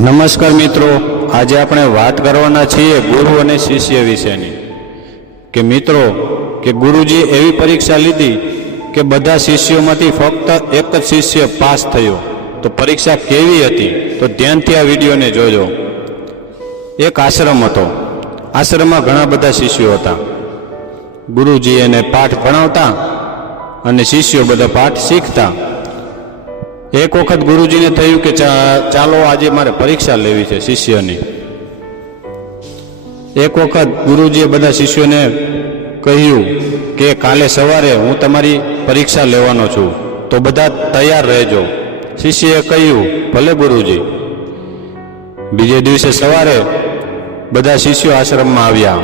નમસ્કાર મિત્રો, આજે આપણે વાત કરવાના છીએ ગુરુ અને શિષ્ય વિશેની। કે મિત્રો કે ગુરુજી એવી પરીક્ષા લીધી કે બધા શિષ્યોમાંથી ફક્ત એક જ શિષ્ય પાસ થયો। તો પરીક્ષા કેવી હતી તો ધ્યાનથી આ વિડીયોને જોજો। એક આશ્રમ હતો। આશ્રમમાં ઘણા બધા શિષ્યો હતા। ગુરુજી એને પાઠ ભણાવતા અને શિષ્યો બધા પાઠ શીખતા। એક વખત ગુરુજીને થયું કે ચાલો આજે મારે પરીક્ષા લેવી છે શિષ્યની। એક વખત ગુરુજીએ બધા શિષ્યોને કહ્યું કે કાલે સવારે હું તમારી પરીક્ષા લેવાનો છું, તો બધા તૈયાર રહેજો। શિષ્યએ કહ્યું ભલે ગુરુજી। બીજે દિવસે સવારે બધા શિષ્યો આશ્રમમાં આવ્યા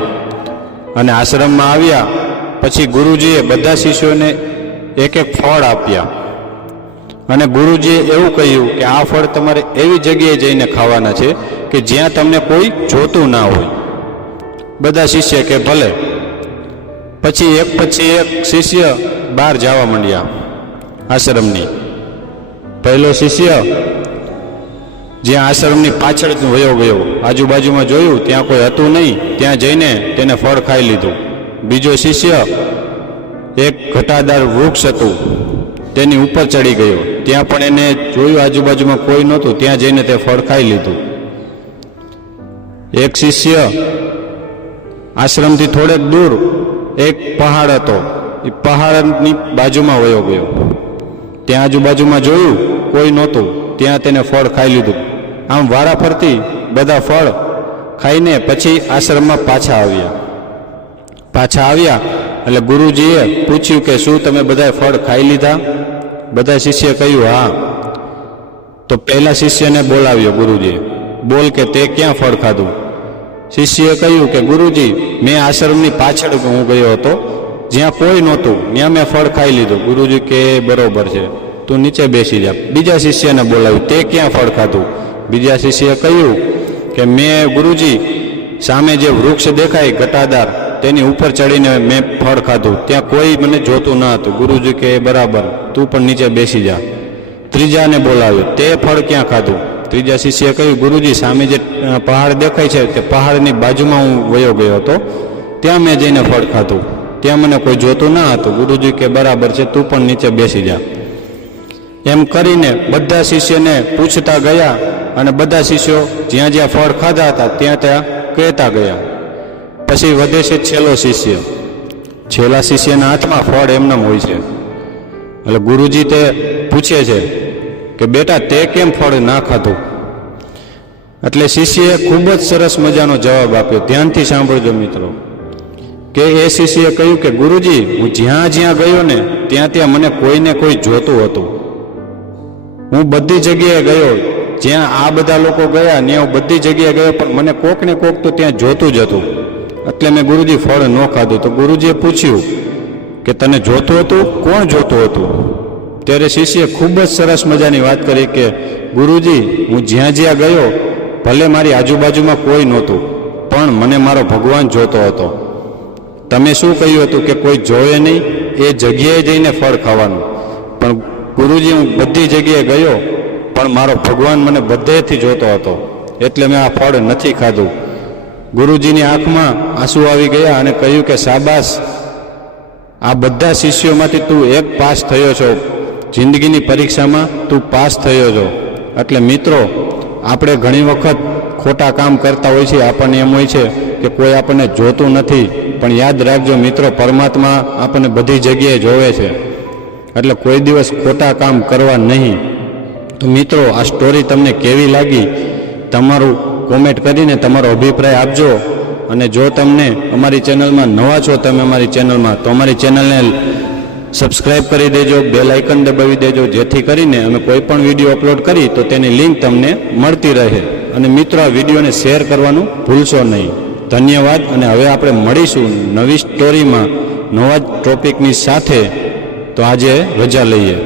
અને આશ્રમમાં આવ્યા પછી ગુરુજીએ બધા શિષ્યોને એક એક ફળ આપ્યા અને ગુરુજીએ એવું કહ્યું કે આ ફળ તમારે એવી જગ્યાએ જઈને ખાવાના છે કે જ્યાં તમને કોઈ જોતું ના હોય। બધા શિષ્ય કે ભલે। પછી એક શિષ્ય બહાર જવા માંડ્યા આશ્રમની। પહેલો શિષ્ય જ્યાં આશ્રમની પાછળ વયો ગયો, આજુબાજુમાં જોયું ત્યાં કોઈ હતું નહીં, ત્યાં જઈને તેને ફળ ખાઈ લીધું। બીજો શિષ્ય એક ઘટાદાર વૃક્ષ હતું તેની ઉપર ચડી ગયો, ત્યાં પણ એને જોયું આજુબાજુમાં કોઈ નહોતું, ત્યાં જઈને તે ફળ ખાઈ લીધું। એક શિષ્ય આશ્રમથી થોડેક દૂર એક પહાડ હતો, એ પહાડની બાજુમાં વયો ગયો, ત્યાં આજુબાજુમાં જોયું કોઈ નહોતું, ત્યાં તેને ફળ ખાઈ લીધું। આમ વારા ફરતી બધા ફળ ખાઈને પછી આશ્રમમાં પાછા આવ્યા એટલે ગુરુજીએ પૂછ્યું કે શું તમે બધા ફળ ખાઈ લીધા? બધા શિષ્યએ કહ્યું હા। તો પહેલા શિષ્યને બોલાવ્યો ગુરુજીએ, બોલ કે તે ક્યાં ફળ ખાધું? શિષ્યએ કહ્યું કે ગુરુજી મેં આશ્રમની પાછળ હું ગયો હતો, જ્યાં કોઈ નહોતું, ત્યાં મેં ફળ ખાઈ લીધું। ગુરુજી કે બરોબર છે, તું નીચે બેસી જા। બીજા શિષ્યને બોલાવ્યું, તે ક્યાં ફળ ખાધું? બીજા શિષ્યએ કહ્યું કે મેં ગુરુજી સામે જે વૃક્ષ દેખાય ઘટાદાર તેની ઉપર ચડીને મેં ફળ ખાધું, ત્યાં કોઈ મને જોતું ન હતું। ગુરુજી કે બરાબર, તું પણ નીચે બેસી જા। ત્રીજાને બોલાવ્યો, તે ફળ ક્યાં ખાધું? ત્રીજા શિષ્યએ કહ્યું ગુરુજી સામે જે પહાડ દેખાય છે તે પહાડની બાજુમાં હું વયો ગયો હતો, ત્યાં મેં જઈને ફળ ખાધું, ત્યાં મને કોઈ જોતું ન હતું। ગુરુજી કે બરાબર છે, તું પણ નીચે બેસી જા। એમ કરીને બધા શિષ્યને પૂછતા ગયા અને બધા શિષ્યો જ્યાં જ્યાં ફળ ખાધા હતા ત્યાં ત્યાં કહેતા ગયા। પછી વધે છે છેલ્લો શિષ્ય। છેલ્લા શિષ્યના હાથમાં ફળ એમનેમ હોય છે, એટલે ગુરુજી તે પૂછે છે કે બેટા તે કેમ ફળ ના ખાધું? એટલે શિષ્યએ ખૂબ જ સરસ મજાનો જવાબ આપ્યો। ધ્યાનથી સાંભળજો મિત્રો, કે એ શિષ્યએ કહ્યું કે ગુરુજી હું જ્યાં જ્યાં ગયો ને ત્યાં ત્યાં મને કોઈને કોઈ જોતું હતું। હું બધી જગ્યાએ ગયો, જ્યાં આ બધા લોકો ગયા ત્યાં હું બધી જગ્યાએ ગયો, પણ મને કોક ને કોક તો ત્યાં જોતું જ હતું, એટલે મેં ગુરુજી ફળ ન ખાધું। તો ગુરુજીએ પૂછ્યું કે તને જોતું હતું? કોણ જોતું હતું? ત્યારે શિષ્યએ ખૂબ જ સરસ મજાની વાત કરી કે ગુરુજી હું જ્યાં જ્યાં ગયો ભલે મારી આજુબાજુમાં કોઈ નહોતું, પણ મને મારો ભગવાન જોતો હતો। તમે શું કહ્યું હતું કે કોઈ જોવે નહીં, એ જગ્યાએ જઈને ફળ ખાવાનું, પણ ગુરુજી હું બધી જગ્યાએ ગયો પણ મારો ભગવાન મને બધેથી જોતો હતો, એટલે મેં આ ફળ નથી ખાધું। ગુરુજીની આંખમાં આંસુ આવી ગયા અને કહ્યું કે શાબાશ, આ બધા શિષ્યોમાંથી તું એક પાસ થયો છો, જિંદગીની પરીક્ષામાં તું પાસ થયો છો। એટલે મિત્રો આપણે ઘણી વખત ખોટા કામ કરતા હોય છે, આપણને એમ હોય છે કે કોઈ આપણને જોતું નથી, પણ યાદ રાખજો મિત્રો પરમાત્મા આપણને બધી જગ્યાએ જોવે છે, એટલે કોઈ દિવસ ખોટા કામ કરવા નહીં। તો મિત્રો આ સ્ટોરી તમને કેવી લાગી તમારું કોમેન્ટ કરીને તમારો અભિપ્રાય આપજો। અને જો તમને અમારી ચેનલમાં નવા છો તમે અમારી ચેનલમાં, તો અમારી ચેનલને સબસ્ક્રાઈબ કરી દેજો, બેલ આઇકન દબાવી દેજો, જેથી કરીને અમે કોઈ પણ વિડીયો અપલોડ કરી તો તેની લિંક તમને મળતી રહે। અને મિત્રો આ વિડીયોને શેર કરવાનું ભૂલશો નહીં। ધન્યવાદ। અને હવે આપણે મળીશું નવી સ્ટોરીમાં નવા જ ટોપિકની સાથે। તો આજે રજા લઈએ।